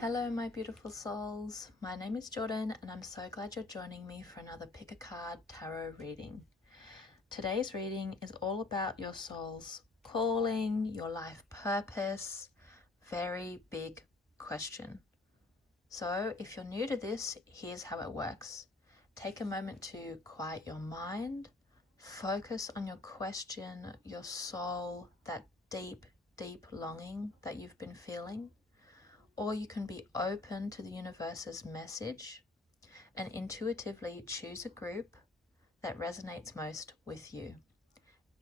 Hello my beautiful souls, my name is Jordan and I'm so glad you're joining me for another Pick a Card Tarot reading. Today's reading is all about your soul's calling, your life purpose, very big question. So if you're new to this, here's how it works. Take a moment to quiet your mind, focus on your question, your soul, that deep, deep longing that you've been feeling. Or you can be open to the universe's message and intuitively choose a group that resonates most with you.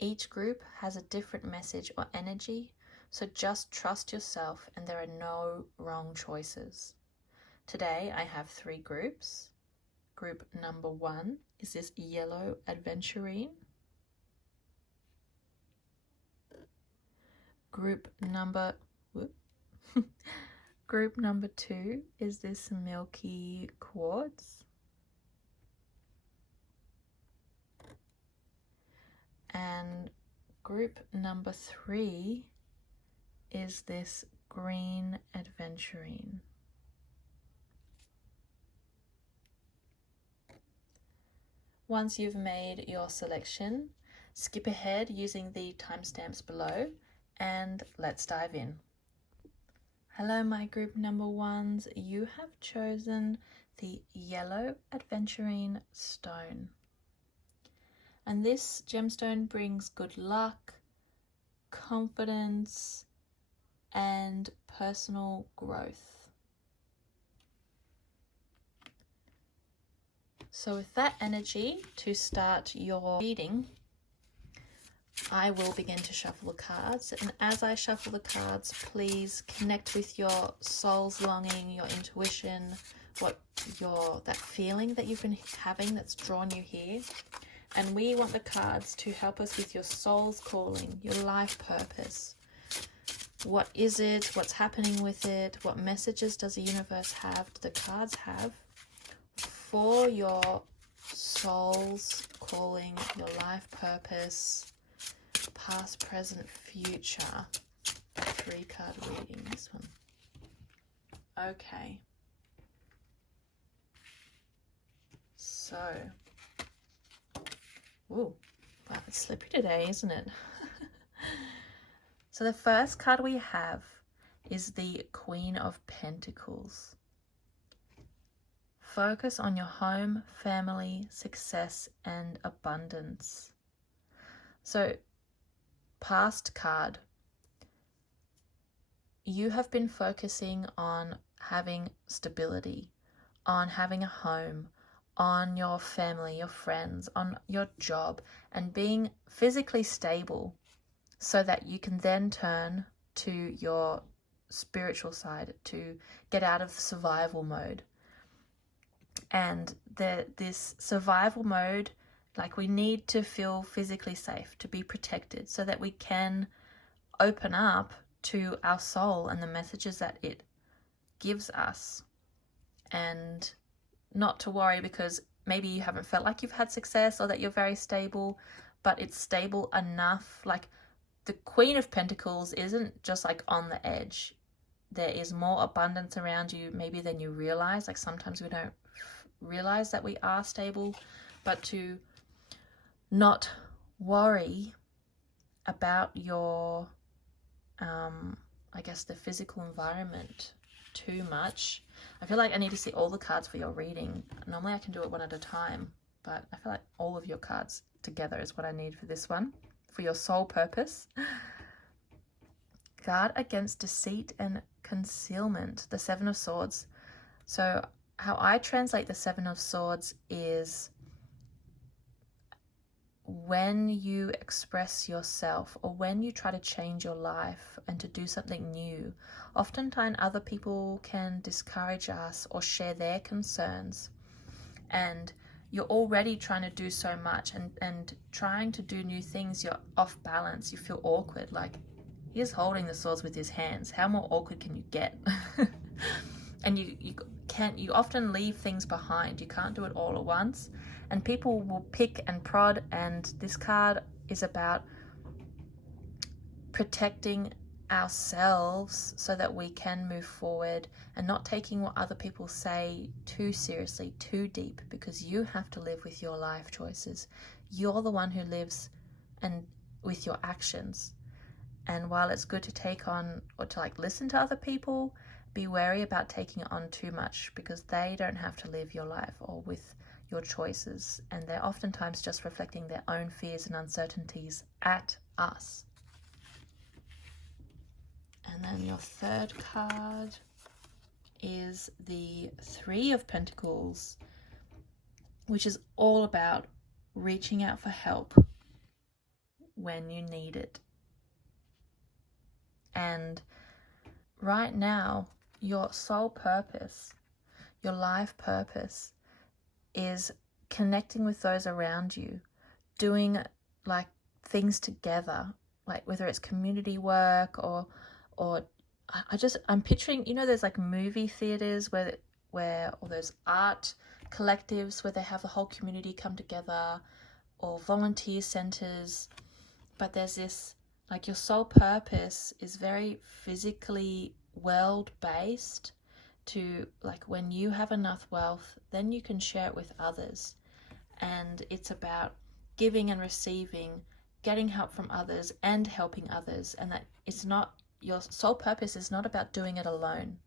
Each group has a different message or energy, so just trust yourself and there are no wrong choices. Today I have 3 groups. Group number 1 is this yellow adventurine. Group number 2 is this milky quartz. And group number 3 is this green adventurine. Once you've made your selection, skip ahead using the timestamps below and let's dive in. Hello my group number 1s, you have chosen the yellow adventurine stone. And this gemstone brings good luck, confidence, and personal growth. So with that energy, to start your reading, I will begin to shuffle the cards, and as I shuffle the cards, please connect with your soul's longing, your intuition, that feeling that you've been having that's drawn you here. And we want the cards to help us with your soul's calling, your life purpose. What is it? What's happening with it? What messages does the universe have? Do the cards have for your soul's calling, your life purpose? Past, present, future. 3-card reading, this one. Okay. So, ooh, wow, it's slippery today, isn't it? So the first card we have is the Queen of Pentacles. Focus on your home, family, success, and abundance. So, past card, you have been focusing on having stability, on having a home, on your family, your friends, on your job, and being physically stable so that you can then turn to your spiritual side to get out of survival mode. And this survival mode, like, we need to feel physically safe, to be protected, so that we can open up to our soul and the messages that it gives us. And not to worry because maybe you haven't felt like you've had success or that you're very stable, but it's stable enough. Like, the Queen of Pentacles isn't just like on the edge. There is more abundance around you maybe than you realize. Like, sometimes we don't realize that we are stable, but to not worry about your, I guess, the physical environment too much. I feel like I need to see all the cards for your reading. Normally I can do it one at a time, but I feel like all of your cards together is what I need for this one, for your soul purpose. Guard against deceit and concealment, the 7 of Swords. So how I translate the 7 of Swords is when you express yourself or when you try to change your life and to do something new, oftentimes other people can discourage us or share their concerns, and you're already trying to do so much and trying to do new things, you're off balance, you feel awkward. Like, he's holding the swords with his hands. How more awkward can you get? And you often leave things behind. You can't do it all at once. And people will pick and prod, and this card is about protecting ourselves so that we can move forward, and not taking what other people say too seriously, too deep, because you have to live with your life choices. You're the one who lives and with your actions. And while it's good to take on or to like listen to other people, be wary about taking it on too much, because they don't have to live your life or with your choices, and they're oftentimes just reflecting their own fears and uncertainties at us. And then your third card is the Three of Pentacles, which is all about reaching out for help when you need it. And right now, your soul purpose, your life purpose, is connecting with those around you, doing like things together, like whether it's community work or I'm picturing, you know, there's like movie theaters where or there's art collectives where they have the whole community come together, or volunteer centers. But there's this, like, your soul purpose is very physically world based, to like when you have enough wealth, then you can share it with others. And it's about giving and receiving, getting help from others and helping others. And that it's not, your soul purpose is not about doing it alone.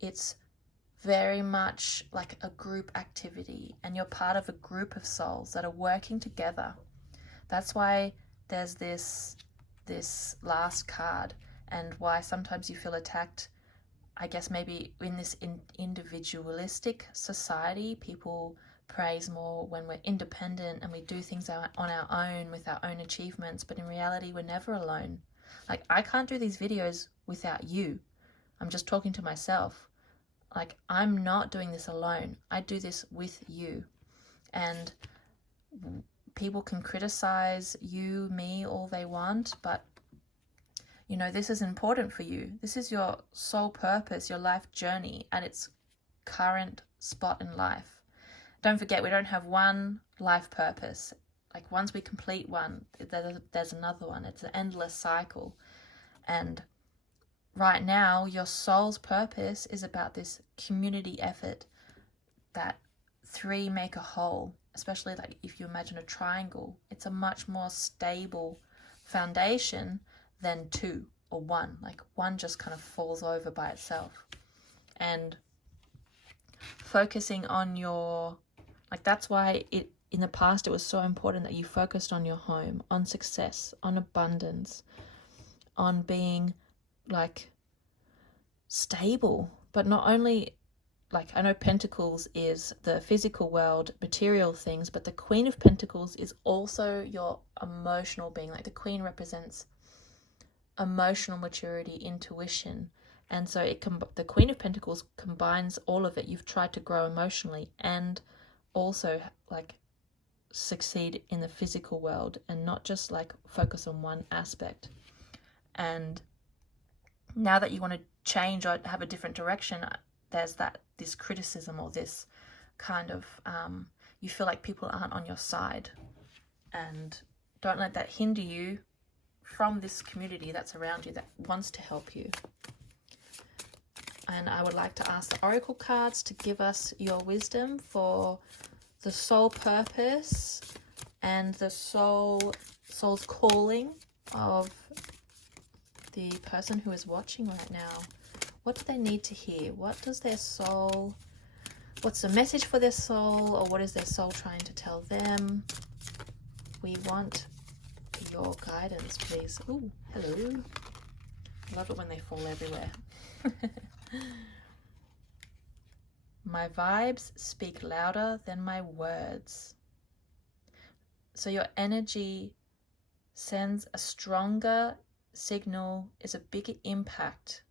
It's very much like a group activity, and you're part of a group of souls that are working together. That's why there's this last card, and why sometimes you feel attacked. I guess maybe in this individualistic society, people praise more when we're independent and we do things on our own with our own achievements, but in reality, we're never alone. Like, I can't do these videos without you. I'm just talking to myself. Like, I'm not doing this alone. I do this with you. And people can criticize you, me, all they want, but you know, this is important for you. This is your soul purpose, your life journey at its current spot in life. Don't forget, we don't have one life purpose. Like, once we complete one, there's another one. It's an endless cycle. And right now, your soul's purpose is about this community effort, that three make a whole. Especially like if you imagine a triangle, it's a much more stable foundation than two or one. Like, one just kind of falls over by itself. And focusing on your, like, that's why in the past it was so important that you focused on your home, on success, on abundance, on being like stable. But not only, like, I know Pentacles is the physical world, material things, but the Queen of Pentacles is also your emotional being. Like, the Queen represents emotional maturity, intuition. And so the Queen of Pentacles combines all of it. You've tried to grow emotionally and also like succeed in the physical world, and not just like focus on one aspect. And now that you want to change or have a different direction, there's this criticism, or this kind of you feel like people aren't on your side, and don't let that hinder you from this community that's around you that wants to help you. And I would like to ask the oracle cards to give us your wisdom for the soul purpose and the soul's calling of the person who is watching right now. What do they need to hear? What does their soul, what's the message for their soul, or what is their soul trying to tell them? We want your guidance, please. Oh, hello. I love it when they fall everywhere. My vibes speak louder than my words. So your energy sends a stronger signal, is a bigger impact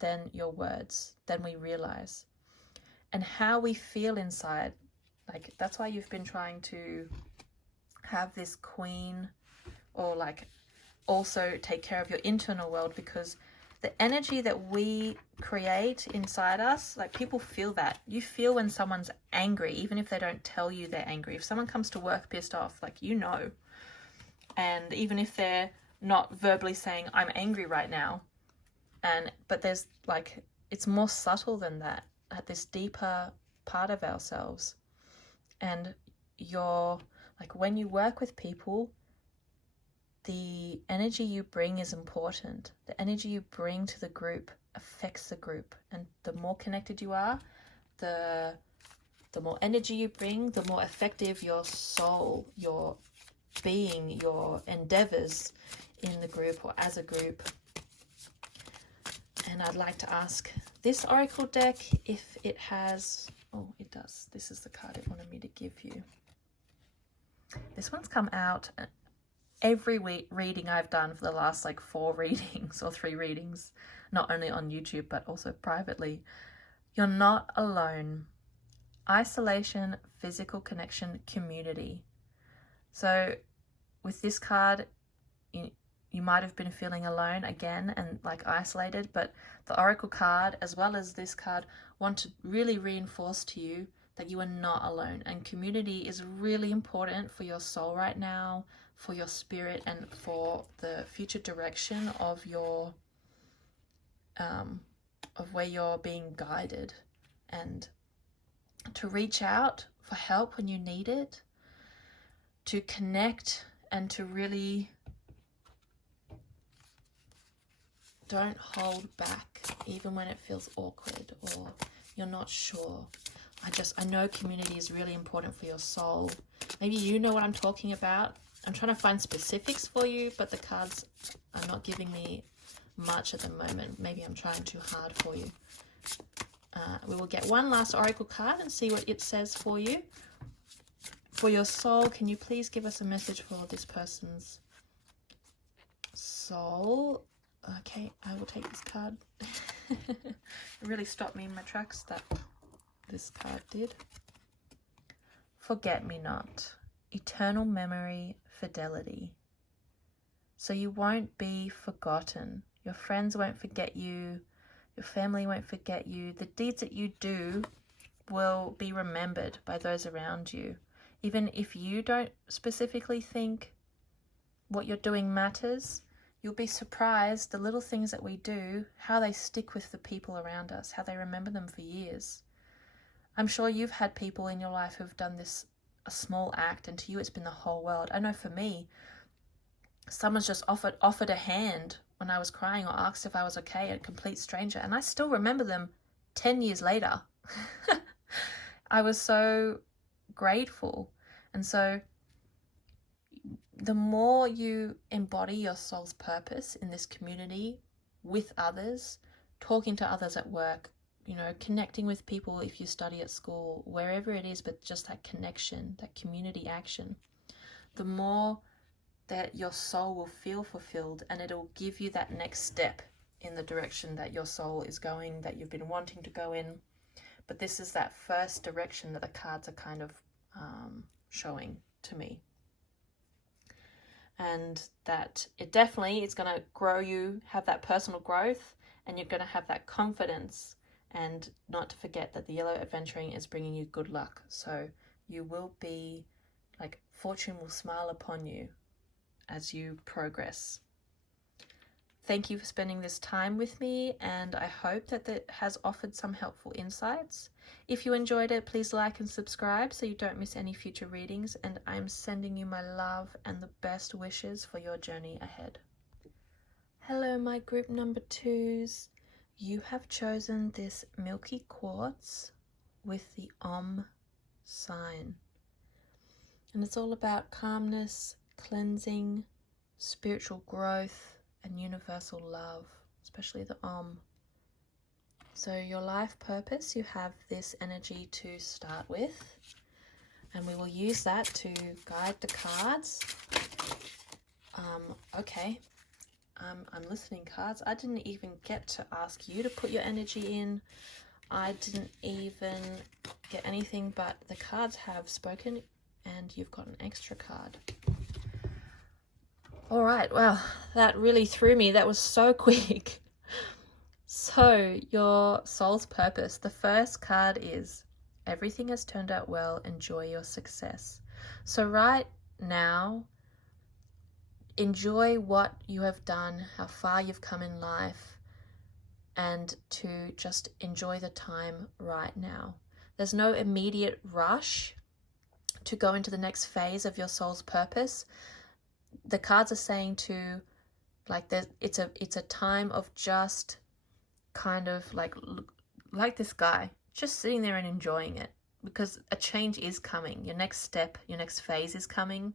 than your words, than we realize. And how we feel inside, like, that's why you've been trying to have this queen, or like also take care of your internal world, because the energy that we create inside us, like, people feel that. You feel when someone's angry, even if they don't tell you they're angry. If someone comes to work pissed off, like, you know. And even if they're not verbally saying, I'm angry right now, But there's like, it's more subtle than that, at this deeper part of ourselves. And like, when you work with people, the energy you bring is important. The energy you bring to the group affects the group. And the more connected you are, the more energy you bring, the more effective your soul, your being, your endeavors in the group or as a group. And I'd like to ask this oracle deck if it has, oh, it does. This is the card it wanted me to give you. This one's come out every week reading I've done for the last like 4 readings or 3 readings, not only on YouTube but also privately. You're not alone. Isolation, physical connection, community. So with this card, you might have been feeling alone again and like isolated, but the oracle card as well as this card want to really reinforce to you that you are not alone, and community is really important for your soul right now, for your spirit, and for the future direction of your of where you're being guided, and to reach out for help when you need it, to connect, and to really don't hold back even when it feels awkward or you're not sure. I know community is really important for your soul. Maybe you know what I'm talking about. I'm trying to find specifics for you, but the cards are not giving me much at the moment. Maybe I'm trying too hard for you. We will get one last oracle card and see what it says for you. For your soul, can you please give us a message for this person's soul? Okay, I will take this card. It really stopped me in my tracks, that this card did. Forget-me-not, eternal memory, fidelity. So you won't be forgotten. Your friends won't forget you. Your family won't forget you. The deeds that you do will be remembered by those around you. Even if you don't specifically think what you're doing matters, you'll be surprised the little things that we do, how they stick with the people around us, how they remember them for years. I'm sure you've had people in your life who've done this, a small act, and to you it's been the whole world. I know for me, someone's just offered a hand when I was crying or asked if I was okay, a complete stranger, and I still remember them 10 years later. I was so grateful. And so the more you embody your soul's purpose in this community with others, talking to others at work, you know, connecting with people if you study at school, wherever it is, but just that connection, that community action, the more that your soul will feel fulfilled, and it'll give you that next step in the direction that your soul is going, that you've been wanting to go in. But this is that first direction that the cards are kind of showing to me. And that it definitely is going to grow you, have that personal growth, and you're going to have that confidence. And not to forget that the yellow adventuring is bringing you good luck. So you will be, like, fortune will smile upon you as you progress. Thank you for spending this time with me, and I hope that it has offered some helpful insights. If you enjoyed it, please like and subscribe so you don't miss any future readings, and I'm sending you my love and the best wishes for your journey ahead. Hello, my group number 2s. You have chosen this milky quartz with the sign. And it's all about calmness, cleansing, spiritual growth, and universal love, especially the So your life purpose, you have this energy to start with, and we will use that to guide the cards. Okay. I'm listening, cards. I didn't even get to ask you to put your energy in. I didn't even get anything, but the cards have spoken, and you've got an extra card. All right, well, that really threw me. That was so quick. So, your soul's purpose. The first card is, everything has turned out well. Enjoy your success. So right now, enjoy what you have done, how far you've come in life. and to just enjoy the time right now. There's no immediate rush to go into the next phase of your soul's purpose. The cards are saying to, like, it's a time of just kind of like this guy, just sitting there and enjoying it, because a change is coming. Your next step, your next phase is coming.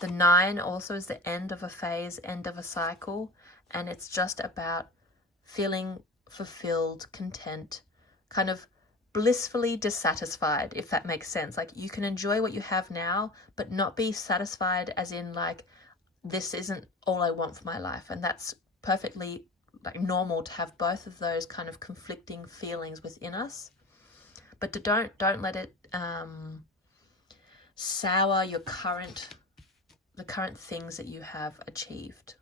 The 9 also is the end of a phase, end of a cycle, and it's just about feeling fulfilled, content, kind of blissfully dissatisfied, if that makes sense. Like, you can enjoy what you have now, but not be satisfied, as in like, this isn't all I want for my life. And that's perfectly like normal to have both of those kind of conflicting feelings within us. But don't let it sour your the current things that you have achieved.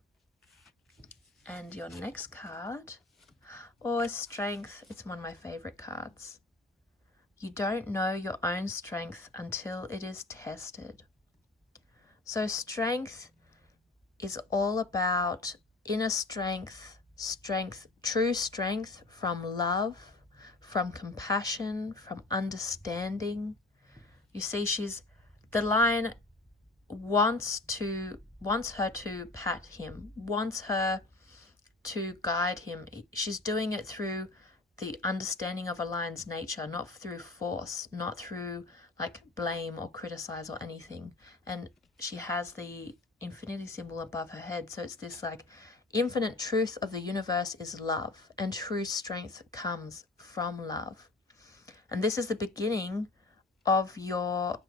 And your next card, or Strength, it's one of my favorite cards. You don't know your own strength until it is tested. So strength is all about inner strength, true strength from love, from compassion, from understanding. You see, the lion wants her to pat him, wants her to guide him. She's doing it through the understanding of a lion's nature, not through force, not through like blame or criticize or anything. And she has the infinity symbol above her head. So it's this like infinite truth of the universe is love, and true strength comes from love. And this is the beginning of your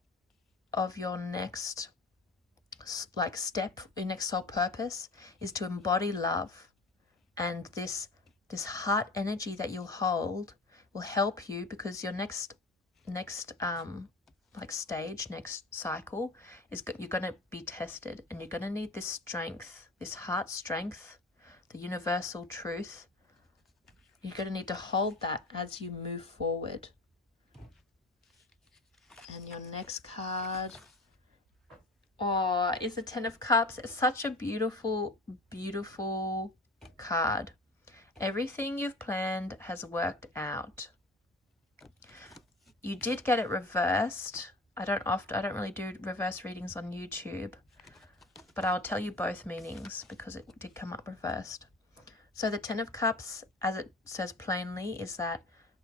next like step, your next soul purpose is to embody love. And this heart energy that you'll hold will help you, because your next like stage, next cycle is you're going to be tested, and you're going to need this strength, this heart strength, the universal truth. You're going to need to hold that as you move forward. And your next card, is the 10 of Cups. It's such a beautiful, beautiful card. Everything you've planned has worked out. You did get it reversed. I don't really do reverse readings on YouTube, but I'll tell you both meanings because it did come up reversed. So the 10 of Cups, as it says plainly, is that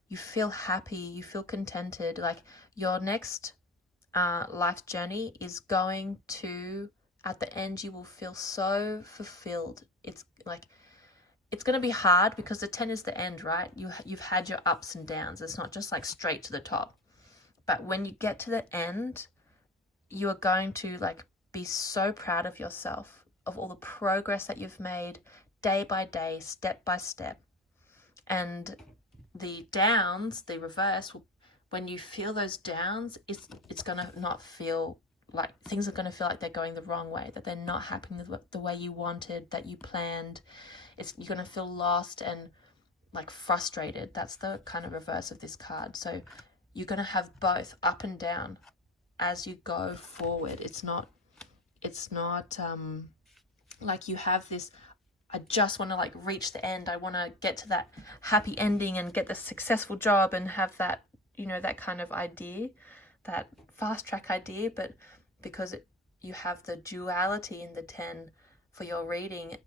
you feel happy, you feel contented, like your next life journey is going to, at the end, you will feel so fulfilled. It's like, it's going to be hard because the 10 is the end, right? You've had your ups and downs. It's not just like straight to the top. But when you get to the end, you are going to like be so proud of yourself, of all the progress that you've made day by day, step by step. And the downs, the reverse, when you feel those downs, it's going to not feel like, things are going to feel like they're going the wrong way, that they're not happening the way you wanted, that you planned. You're going to feel lost and like frustrated. That's the kind of reverse of this card. So you're going to have both up and down as you go forward. It's not like you have this, I just want to like reach the end. I want to get to that happy ending and get the successful job and have that, that kind of idea, that fast track idea. But because you have the duality in the 10 for your reading,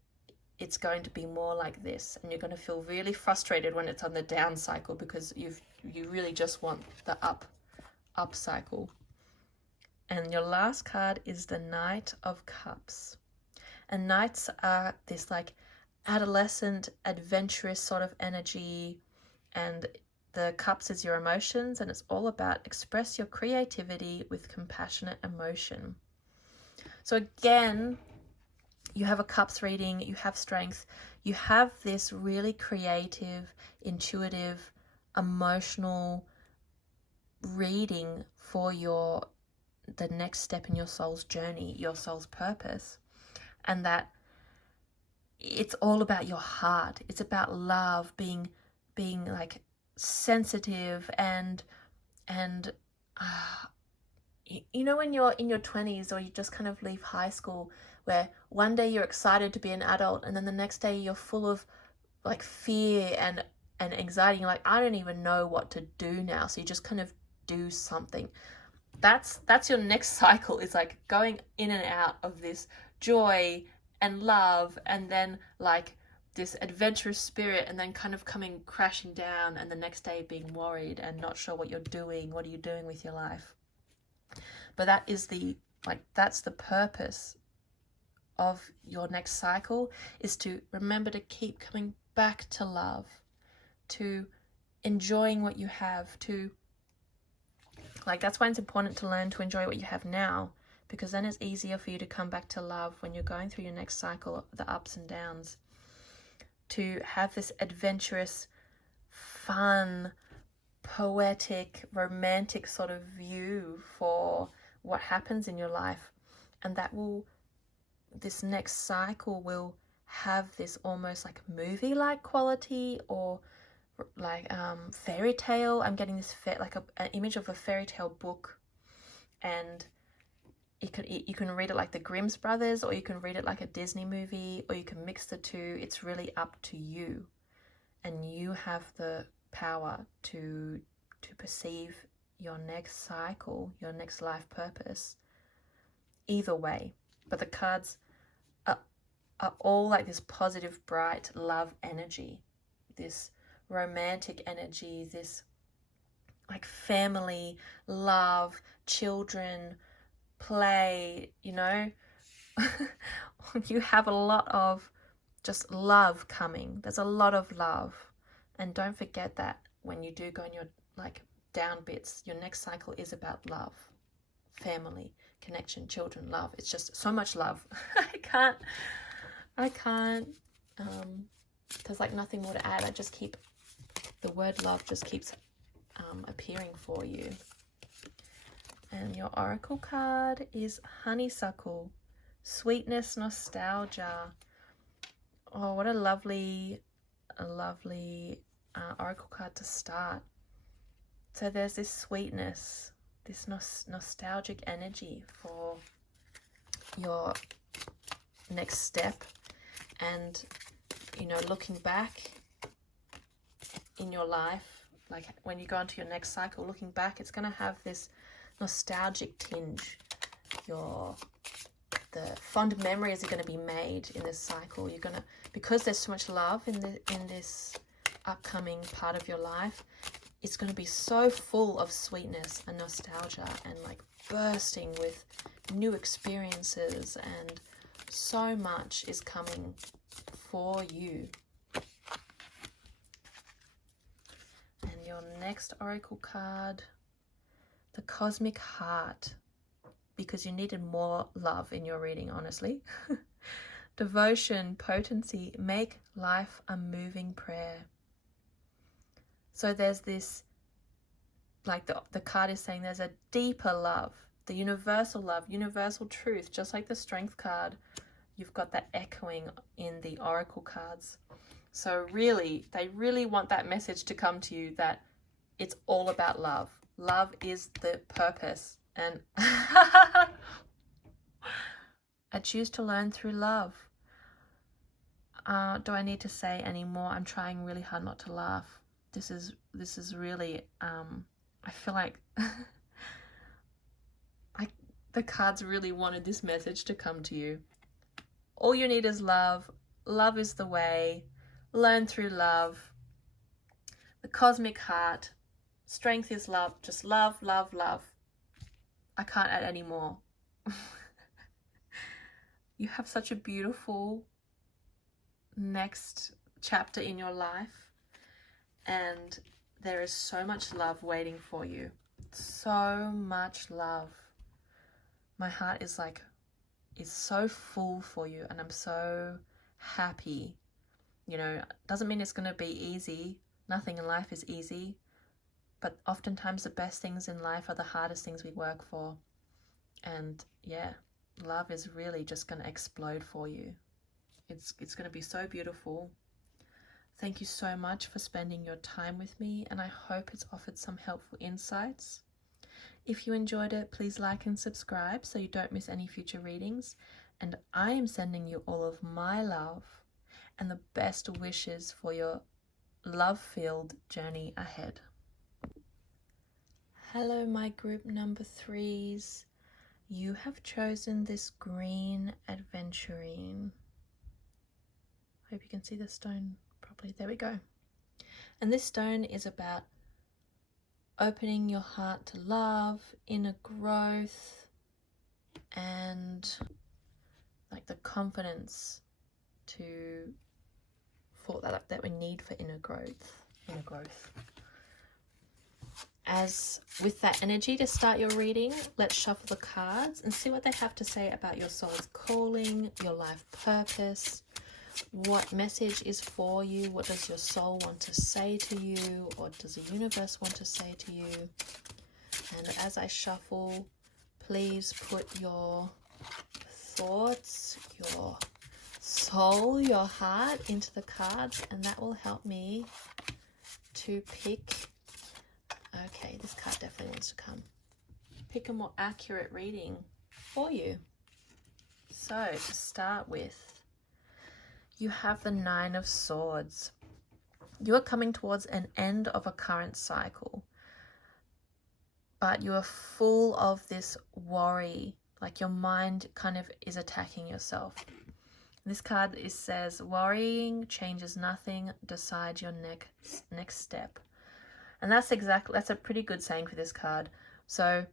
it's going to be more like this, and you're going to feel really frustrated when it's on the down cycle, because you really just want the up cycle. And your last card is the Knight of Cups. And knights are this like adolescent, adventurous sort of energy, and the cups is your emotions, and it's all about express your creativity with compassionate emotion. So again, you have a cups reading, you have strength, you have this really creative, intuitive, emotional reading for the next step in your soul's journey, your soul's purpose. And that it's all about your heart. It's about love, being like sensitive and when you're in your 20s, or you just kind of leave high school, where one day you're excited to be an adult and then the next day you're full of like fear and anxiety. You're like, I don't even know what to do now. So you just kind of do something. That's your next cycle. It's like going in and out of this joy and love, and then like this adventurous spirit, and then kind of coming crashing down, and the next day being worried and not sure what you're doing. What are you doing with your life? But that is that's the purpose of your next cycle, is to remember to keep coming back to love, to enjoying what you have, to that's why it's important to learn to enjoy what you have now, because then it's easier for you to come back to love when you're going through your next cycle, the ups and downs, to have this adventurous, fun, poetic, romantic sort of view for what happens in your life. And this next cycle will have this almost like movie-like quality, or like fairy tale. I'm getting this an image of a fairy tale book, and you can read it like the Grimm's Brothers, or you can read it like a Disney movie, or you can mix the two. It's really up to you, and you have the power to perceive your next cycle, your next life purpose, either way. But the cards are all like this positive, bright love energy, this romantic energy, this like family, love, children, play, you have a lot of just love coming. There's a lot of love. And don't forget that when you do go in your down bits, your next cycle is about love, family, connection, children, love. It's just so much love. I can't there's nothing more to add. The word love just keeps appearing for you. And your oracle card is honeysuckle, sweetness, nostalgia. Oh, what a lovely oracle card to start. So there's this sweetness, this nostalgic energy for your next step, and looking back in your life, like when you go into your next cycle, looking back, it's going to have this nostalgic tinge. The fond memories are going to be made in this cycle. You're going to, because there's so much love in this upcoming part of your life, it's going to be so full of sweetness and nostalgia, and bursting with new experiences, and so much is coming for you. And your next oracle card, the Cosmic Heart, because you needed more love in your reading, honestly. Devotion, potency, make life a moving prayer. So there's this, the card is saying, there's a deeper love, the universal love, universal truth, just like the Strength card. You've got that echoing in the oracle cards. So really, they really want that message to come to you, that it's all about love. Love is the purpose. And I choose to learn through love. Do I need to say any more? I'm trying really hard not to laugh. This is really, I feel like the cards really wanted this message to come to you. All you need is love. Love is the way. Learn through love. The Cosmic Heart. Strength is love. Just love, love, love. I can't add any more. You have such a beautiful next chapter in your life, and there is so much love waiting for you. So much love. My heart is so full for you, and I'm so happy. Doesn't mean it's going to be easy. Nothing in life is easy. But oftentimes the best things in life are the hardest things we work for. And yeah, love is really just going to explode for you. It's going to be so beautiful. Thank you so much for spending your time with me, and I hope it's offered some helpful insights. If you enjoyed it, please like and subscribe so you don't miss any future readings. And I am sending you all of my love and the best wishes for your love-filled journey ahead. Hello, my group number 3s. You have chosen this green adventurine. Hope you can see the stone properly. There we go. And this stone is about opening your heart to love, inner growth, and like the confidence that we need for inner growth. As with that energy to start your reading, let's shuffle the cards and see what they have to say about your soul's calling, your life purpose, what message is for you, what does your soul want to say to you, or does the universe want to say to you. And as I shuffle, please put your thoughts, your soul, your heart into the cards, and that will help me to pick. Okay, this card definitely wants to come. Pick a more accurate reading for you. So to start with, you have the 9 of Swords. You are coming towards an end of a current cycle, but you are full of this worry, like your mind kind of is attacking yourself. This card says, worrying changes nothing, decide your next step. And that's a pretty good saying for this card. So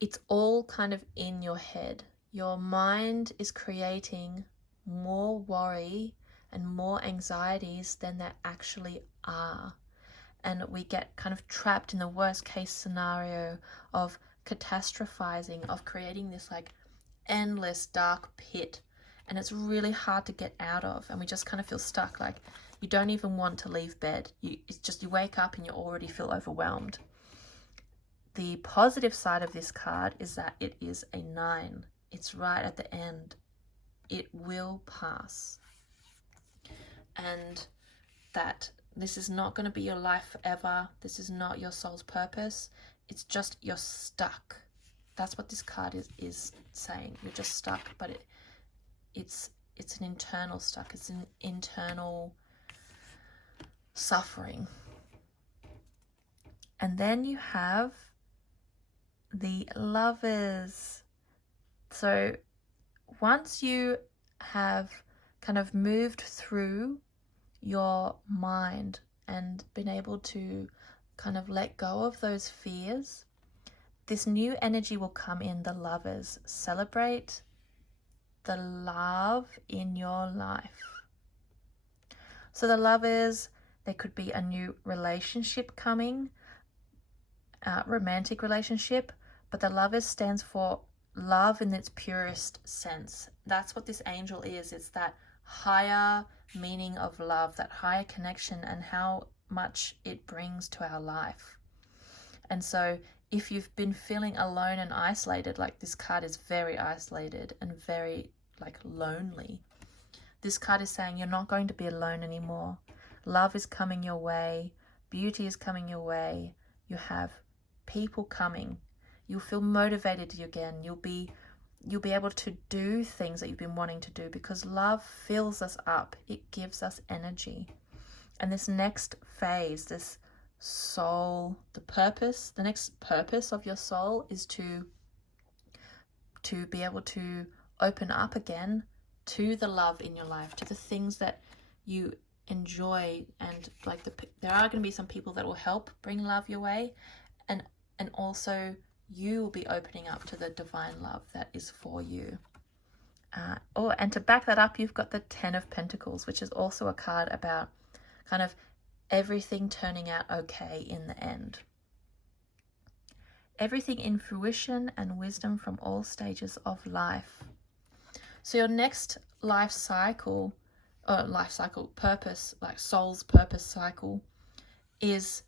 it's all kind of in your head. Your mind is creating more worry and more anxieties than there actually are. And we get kind of trapped in the worst case scenario of catastrophizing, of creating this like endless dark pit. And it's really hard to get out of. And we just kind of feel stuck, like you don't even want to leave bed. It's just you wake up and you already feel overwhelmed. The positive side of this card is that it is a 9. It's right at the end. It will pass. And that this is not going to be your life forever. This is not your soul's purpose. It's just you're stuck. That's what this card is saying. You're just stuck, but it's an internal stuck. It's an internal suffering. And then you have the Lovers. So once you have kind of moved through your mind and been able to kind of let go of those fears, this new energy will come in, the Lovers. Celebrate the love in your life. So the Lovers, there could be a new relationship coming, romantic relationship, but the Lovers stands for love in its purest sense. That's what this angel is. It's that higher meaning of love, that higher connection, and how much it brings to our life. And so if you've been feeling alone and isolated, like this card is very isolated and very like lonely, this card is saying you're not going to be alone anymore. Love is coming your way. Beauty is coming your way. You have people coming. You'll feel motivated again. You'll be able to do things that you've been wanting to do because love fills us up. It gives us energy. And this next phase, this soul, the next purpose of your soul is to be able to open up again to the love in your life, to the things that you enjoy, and like there are going to be some people that will help bring love your way, and also you will be opening up to the divine love that is for you. And to back that up, you've got the 10 of Pentacles, which is also a card about kind of everything turning out okay in the end. Everything in fruition and wisdom from all stages of life. So your next life cycle purpose, like soul's purpose cycle, is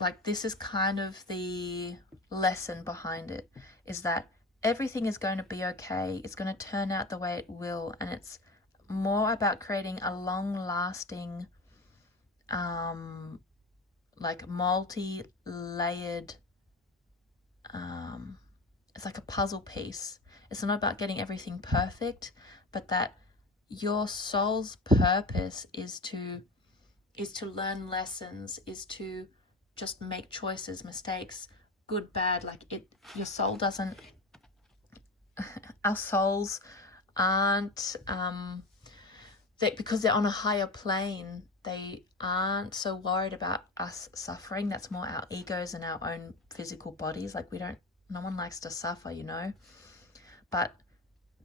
like, this is kind of the lesson behind it, is that everything is going to be okay. It's going to turn out the way it will. And it's more about creating a long-lasting, like multi-layered, it's like a puzzle piece. It's not about getting everything perfect, but that your soul's purpose is to learn lessons, is to just make choices, mistakes, good, bad. Like your soul doesn't, our souls aren't, because they're on a higher plane, they aren't so worried about us suffering. That's more our egos and our own physical bodies. Like no one likes to suffer, But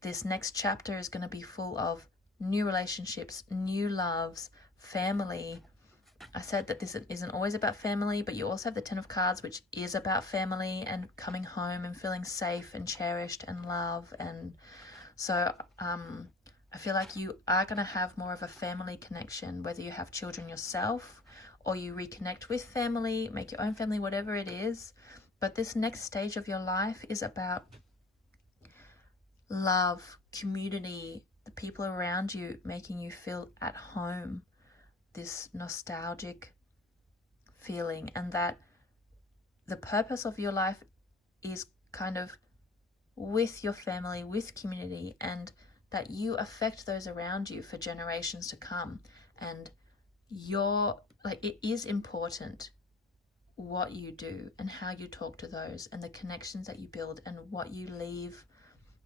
this next chapter is going to be full of new relationships, new loves, family. I said that this isn't always about family, but you also have the Ten of Cards, which is about family and coming home and feeling safe and cherished and love. And so I feel like you are going to have more of a family connection, whether you have children yourself or you reconnect with family, make your own family, whatever it is. But this next stage of your life is about love, community, the people around you making you feel at home, this nostalgic feeling, and that the purpose of your life is kind of with your family, with community, and that you affect those around you for generations to come. And it is important what you do and how you talk to those and the connections that you build and what you leave,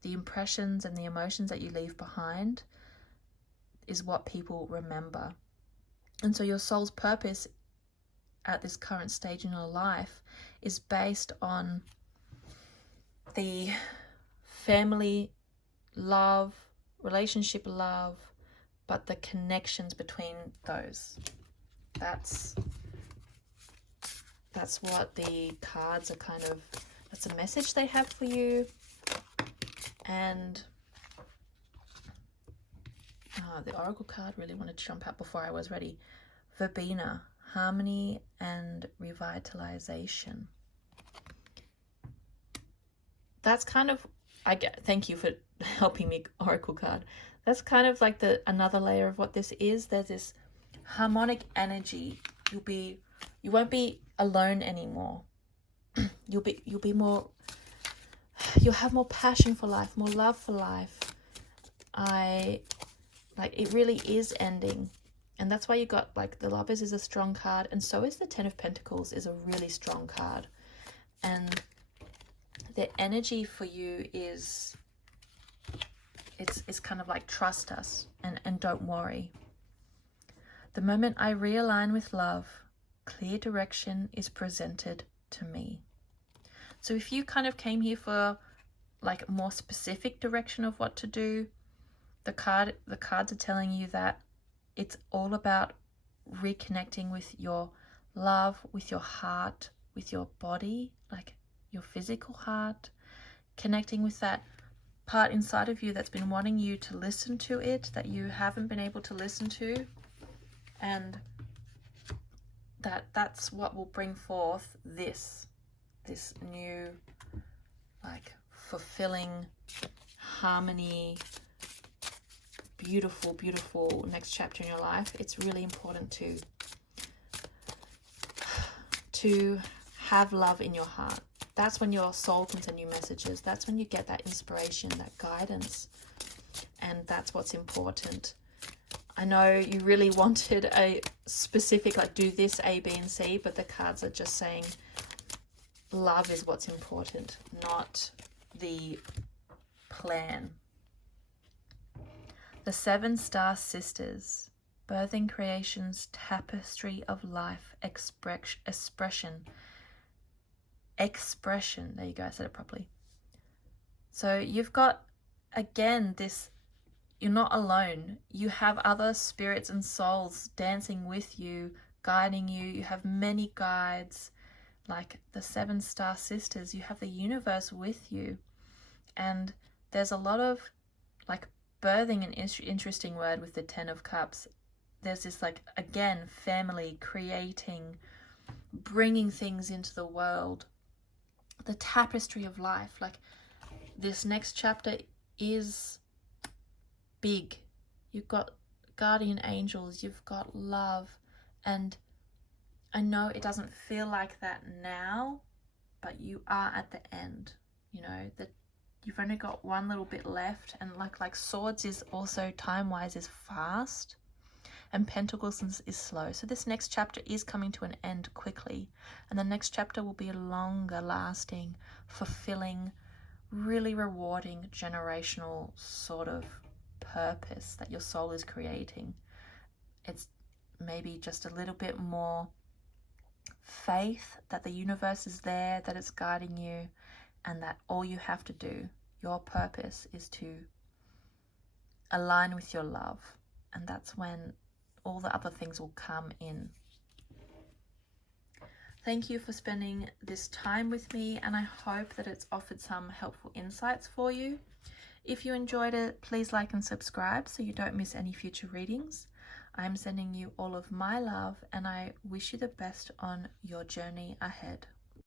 the impressions and the emotions that you leave behind is what people remember. And so your soul's purpose at this current stage in your life is based on the family love, relationship love, but the connections between those. That's what the cards are that's a message they have for you. And the Oracle card really wanted to jump out before I was ready. Verbena, harmony and revitalization. That's thank you for helping me, Oracle card. That's kind of like another layer of what this is. There's this harmonic energy. You won't be alone anymore. You'll have more passion for life, more love for life. It really is ending. And that's why you got the Lovers is a strong card, and so is the Ten of Pentacles is a really strong card. And the energy for you is it's kind of like trust us and don't worry. The moment I realign with love, clear direction is presented to me. So if you kind of came here for more specific direction of what to do, the cards are telling you that it's all about reconnecting with your love, with your heart, with your body, your physical heart, connecting with that part inside of you that's been wanting you to listen to it, that you haven't been able to listen to. And that's what will bring forth this new fulfilling harmony, beautiful next chapter in your life. It's really important to have love in your heart. That's when your soul can send you messages. That's when you get that inspiration, that guidance. And that's what's important. I know you really wanted a specific, do this A, B, and C, but the cards are just saying love is what's important, not the plan. The 7 Star Sisters, birthing creation's tapestry of life, expression. There you go, I said it properly. So you've got, again, you're not alone. You have other spirits and souls dancing with you, guiding you. You have many guides, like the 7 Star Sisters. You have the universe with you. And there's a lot of, birthing, an interesting word with the 10 of Cups. There's this, again, family, creating, bringing things into the world. The tapestry of life. This next chapter is big. You've got guardian angels, you've got love, and I know it doesn't feel like that now, but you are at the end. You've only got one little bit left, and like Swords is also time-wise is fast, and Pentacles is slow. So this next chapter is coming to an end quickly, and the next chapter will be a longer lasting, fulfilling, really rewarding generational sort of purpose that your soul is creating. It's maybe just a little bit more faith that the universe is there, that it's guiding you, and that all you have to do, your purpose, is to align with your love. And that's when all the other things will come in. Thank you for spending this time with me, and I hope that it's offered some helpful insights for you. If you enjoyed it, please like and subscribe so you don't miss any future readings. I'm sending you all of my love, and I wish you the best on your journey ahead.